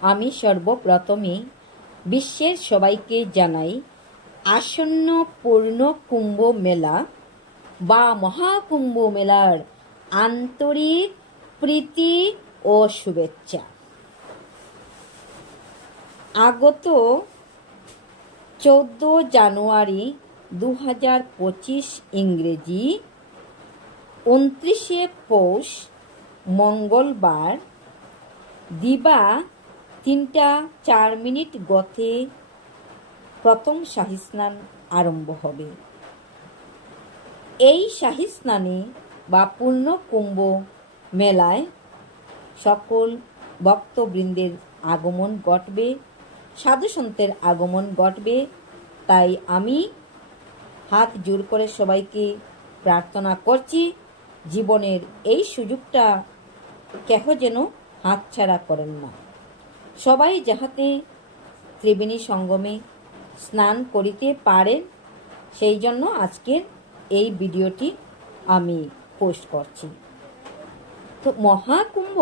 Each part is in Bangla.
আমি সর্বপ্রথমে বিশ্বের সবাইকে জানাই আসন্ন পূর্ণ কুম্ভ মেলা বা মহাকুম্ভ মেলার আন্তরিক প্রীতি ও শুভেচ্ছা। আগত 14 জানুয়ারি 2025 ইংরেজি 29 পৌষ মঙ্গলবার দিবা 3:04 গতে প্রথম শাহী স্নান আরম্ভ হবে। এই শাহী স্নানে বা পূর্ণ কুম্ভ মেলায় সকল ভক্তবৃন্দের আগমন ঘটবে, সাধুসন্তের আগমন ঘটবে। তাই আমি হাত জোর করে সবাইকে প্রার্থনা করছি, জীবনের এই সুযোগটা কেহ যেন হাতছাড়া করেন না। সবাই যাহাতে ত্রিবেণী সঙ্গমে স্নান করিতে পারেন, সেই জন্য আজকের এই ভিডিওটি আমি পোস্ট করছি। তো মহাকুম্ভ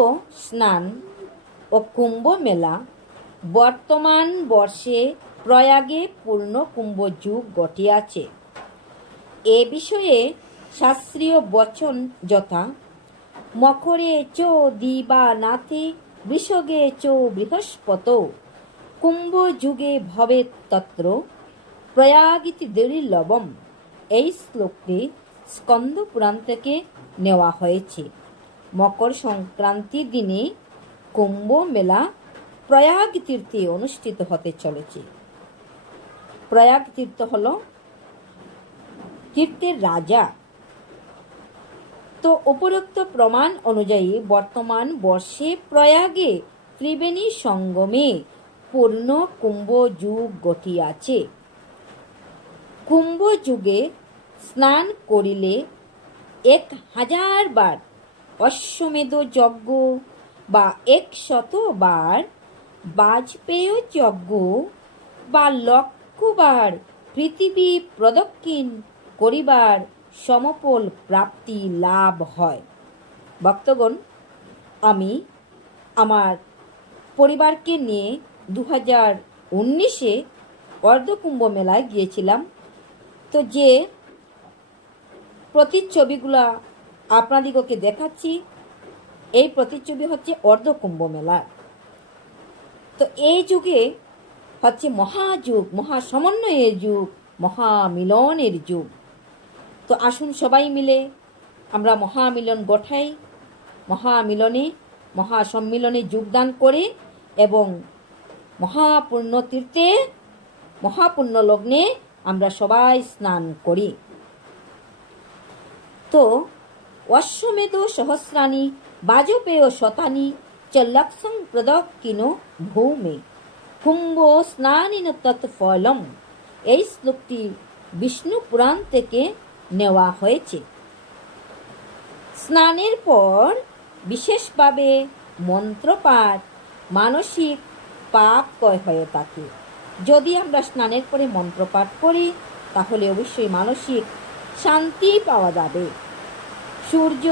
স্নান ও কুম্ভ মেলা বর্তমান বর্ষে প্রয়াগে পূর্ণ কুম্ভ যুগ ঘটিয়াছে। এ বিষয়ে শাস্ত্রীয় বচন যথা মকরে চ দিবানাথে বৃষগে চ বৃহস্পত কুম্ভ যুগে ভবে তত্র প্রয়াগিতি দুর্লভম, এই শ্লোকটি স্কন্দ পুরাণ থেকে নেওয়া হয়েছে। মকর সংক্রান্তির দিনে কুম্ভ মেলা প্রয়াগ তীর্থে অনুষ্ঠিত হতে চলেছে। প্রয়াগ তীর্থ হল তীর্থের রাজা। তো উপরোক্ত প্রমাণ অনুযায়ী বর্তমান বর্ষে প্রয়াগে ত্রিবেণী সঙ্গমে পূর্ণ কুম্ভ যুগ ঘটিয়াছে। কুম্ভ যুগে স্নান করিলে 1000 বার অশ্বমেধ যজ্ঞ বা 100 বার বাজপেয় যজ্ঞ বা 1,00,000 বার পৃথিবী প্রদক্ষিণ করিবার সমফল প্রাপ্তি লাভ হয়। ভক্তগণ, আমি আমার পরিবারকে নিয়ে 2019-এ অর্ধকুম্ভ মেলায় গিয়েছিলাম। তো যে প্রতিচ্ছবিগুলা আপনাদিগকে দেখাচ্ছি, এই প্রতিচ্ছবি হচ্ছে অর্ধকুম্ভ মেলা। তো এই যুগে হচ্ছে মহাযুগ, মহাসমন্বয়ের যুগ, মহামিলনের যুগ। তো আসুন সবাই মিলে আমরা মহামিলন ঘটাই, মহামিলনে মহাসম্মিলনে যোগদান করে এবং মহাপুণ্য তীর্থে মহাপুণ্য লগ্নে আমরা সবাই স্নান করি। তো অশ্বমেধ সহস্রাণি বাজপেয় শতানি চ লক্ষং প্রদক্ষিণ ভূমে কুম্ভ স্নানিন তৎফলম, এই শ্লোকটি বিষ্ণু পুরাণ থেকে নেওয়া হয়েছে। স্নানের পর বিশেষভাবে মন্ত্রপাঠ মানসিক পাপ ক্ষয় হয়ে থাকে। যদি আমরা স্নানের পরে মন্ত্রপাঠ করি তাহলে অবশ্যই মানসিক শান্তি পাওয়া যাবে। সূর্য,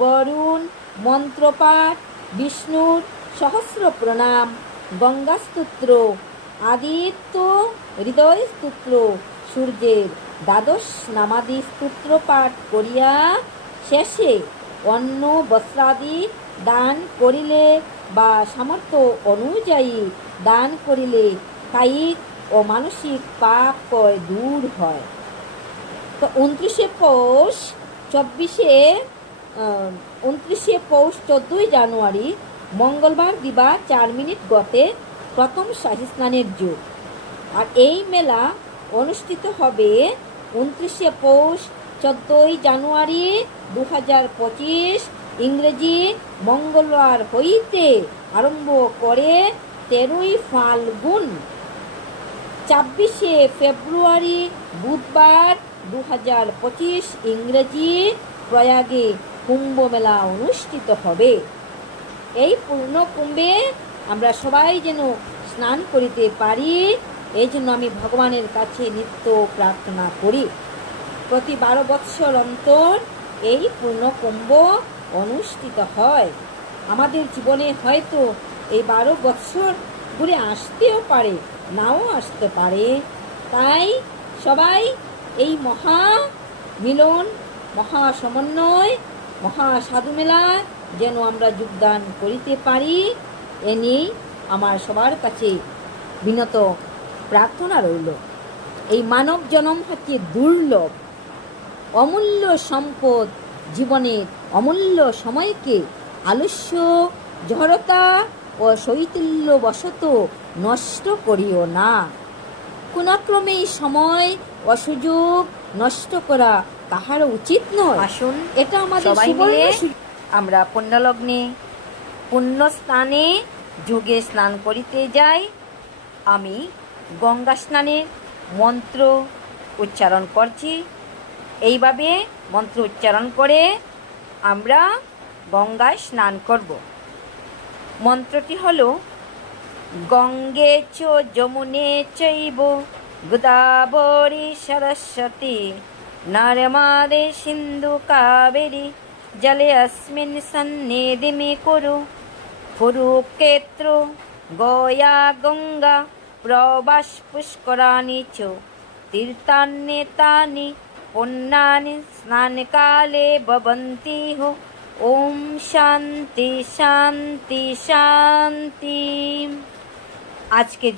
বরুণ মন্ত্রপাঠ, বিষ্ণুর সহস্র প্রণাম, গঙ্গা স্তোত্র, আদিত্য হৃদয় স্তোত্র, সূর্যের দ্বাদশ নামাদি স্তোত্র পাঠ করিয়া শেষে অন্ন বস্ত্রাদি দান করিলে বা সামর্থ্য অনুযায়ী দান করিলে কায়িক ও মানসিক পাপ ক্ষয় দূর হয়। তো 29 পৌষ 14 জানুয়ারি মঙ্গলবার দিবা 4 গতে প্রথম শাহী স্নানের যুগ। আর এই মেলা অনুষ্ঠিত হবে 29 পৌষ 14 জানুয়ারি 2025 ইংরেজি মঙ্গলবার হইতে আরম্ভ করে 13 ফাল্গুন 26 ফেব্রুয়ারি বুধবার 2025 ইংরেজি প্রয়াগে কুম্ভ মেলা অনুষ্ঠিত হবে। এই পূর্ণ কুম্ভে আমরা সবাই যেন স্নান করিতে পারি, এই জন্য আমি ভগবানের কাছে নিত্য প্রার্থনা করি। প্রতি 12 বৎসর অন্তর এই পূর্ণ কুম্ভ অনুষ্ঠিত হয়। আমাদের জীবনে হয়তো এই 12 বৎসর ঘুরে আসতেও পারে, নাও আসতে পারে। তাই সবাই এই মহা মিলন, মহা সমন্বয়, মহা সাধু মেলা যেন আমরা যোগদান করিতে পারি, এ নিয়েই আমার সবার কাছে বিনত প্রার্থনা রইল। এই মানব জন্ম হচ্ছে দুর্লভ, অমূল্য সম্পদ। জীবনের অমূল্য সময়কে আলস্য, জড়তা ও শৈথিল্যবশত নষ্ট করিও না। কোনক্রমেই সময় ও সুযোগ নষ্ট করা কাহারও উচিত নয়। আসুন, এটা আমাদের সবাই মিলে আমরা পুণ্যলগ্নে পুণ্যস্নানে যোগে স্নান করিতে যাই। আমি গঙ্গা স্নানের মন্ত্র উচ্চারণ করছি। এইভাবে মন্ত্র উচ্চারণ করে আমরা গঙ্গায় স্নান করব। মন্ত্রটি হলো গঙ্গে চ যমুনে চৈব গোদাবরী সরস্বতী নর্মদে সিন্ধু কাবেরী জলে অস্মিন সন্নিধিমে কুরু কুরুক্ষেত্র গয়া গঙ্গা প্রবাস পুষ্করাণি চ তীর্থান্যেতানি পুণ্যানি স্নানকালে ভবন্তি হো। ওম শান্তি শান্তি শান্তি। আজকের